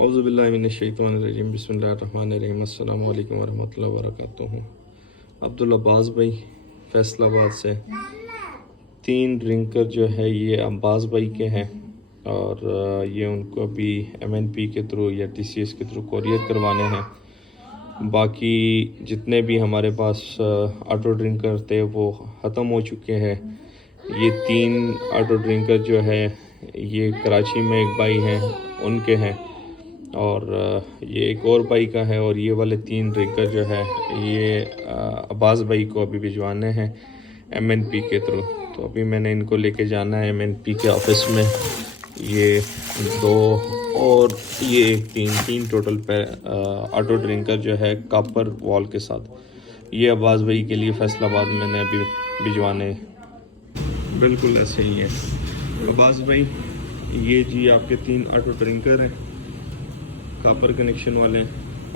औज़ुबिल्लाहिमिनश्शैतानिर्रजीम बिस्मिल्लाहिर्रहमानिर्रहीम अस्सलामु अलैकुम वरहमतुल्लाहि वबरकातुहू। अब्दुल अब्बास भाई फैसलाबाद से 3 ड्रिंकर जो है ये अब्बास भाई के हैं और ये उनको भी MNP के थ्रू या TCS के थ्रू कोरियर करवाने हैं। बाकी जितने भी हमारे पास ऑटो ड्रिंकर थे वो ख़त्म हो चुके हैं। ये 3 ऑटो ड्रिंकर जो है ये कराची में एक भाई हैं उनके हैं और ये एक और भाई का है और ये वाले 3 ड्रिंकर जो है ये अब्बास भाई को अभी भिजवाने हैं MNP के थ्रू। तो अभी मैंने इनको लेके जाना है MNP के ऑफिस में। ये 2 और ये 3 टोटल पे ऑटो ड्रिंकर जो है कॉपर वॉल के साथ ये अब्बास भाई के लिए फैसलाबाद मैंने अभी भिजवाने। बिल्कुल ऐसे ही है अब्बास भाई। ये जी आपके 3 ऑटो ड्रिंकर हैं कॉपर कनेक्शन वाले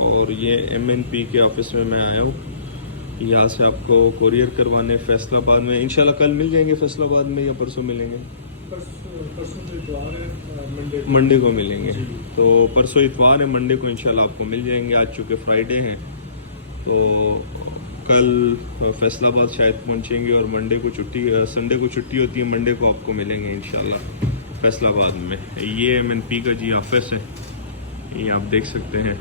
और ये MNP के ऑफिस में मैं आया हूँ। यहाँ से आपको कोरियर करवाने फैसलाबाद में। इंशाल्लाह कल मिल जाएंगे फैसलाबाद में या परसों मिलेंगे? मंडे को मिलेंगे। तो परसों इतवार है, मंडे को इंशाल्लाह आपको मिल जाएंगे। आज चूँकि फ्राइडे हैं तो कल फैसलाबाद शायद पहुँचेंगे और मंडे को छुट्टी, संडे को छुट्टी होती है, मंडे को आपको मिलेंगे इंशाल्लाह फैसलाबाद में। ये MNP का जी ऑफिस है, ये आप देख सकते हैं।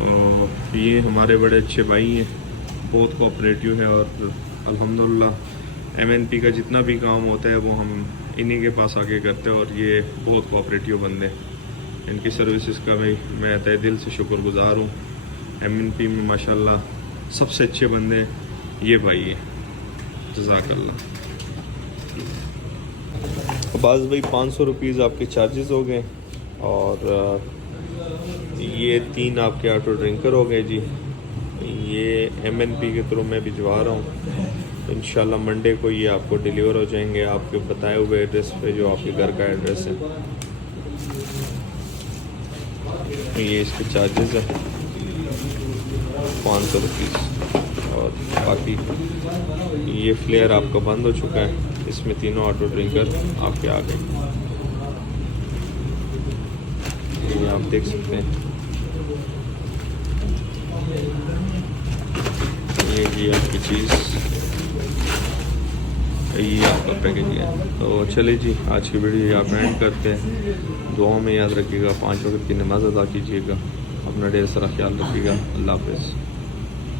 और ये हमारे बड़े अच्छे भाई हैं, बहुत कोऑपरेटिव है और अल्हम्दुलिल्लाह MNP का जितना भी काम होता है वो हम इन्हीं के पास आके करते हैं और ये बहुत कोऑपरेटिव बंदे हैं। इनकी सर्विसेज का भी मैं तहे दिल से शुक्रगुजार हूँ। MNP में माशाल्लाह सबसे अच्छे बंदे ये भाई है, जज़ाकल्लाह। अब्बास भाई 500 रुपीज़ आपके चार्जेस हो गए और ये 3 आपके ऑटो ड्रिंकर हो गए जी। ये MNP के थ्रू मैं भिजवा रहा हूँ। इंशाल्लाह मंडे को ये आपको डिलीवर हो जाएंगे आपके बताए हुए एड्रेस पे जो आपके घर का एड्रेस है। ये इसके चार्जेस है 500 रुपीज़ और बाकी ये फ्लेयर आपका बंद हो चुका है। इसमें तीनों ऑटो ड्रिंकर आपके आ गए, ये आप देख सकते हैं। ये जी आपकी चीज़, ये आपका पैकेज है। तो चले जी आज की वीडियो आप एंड करते हैं। दुआ में याद रखिएगा, 5 वक्त की नमाज़ अदा कीजिएगा, अपना ढेर सारा ख्याल रखिएगा। अल्लाह हाफ़िज़।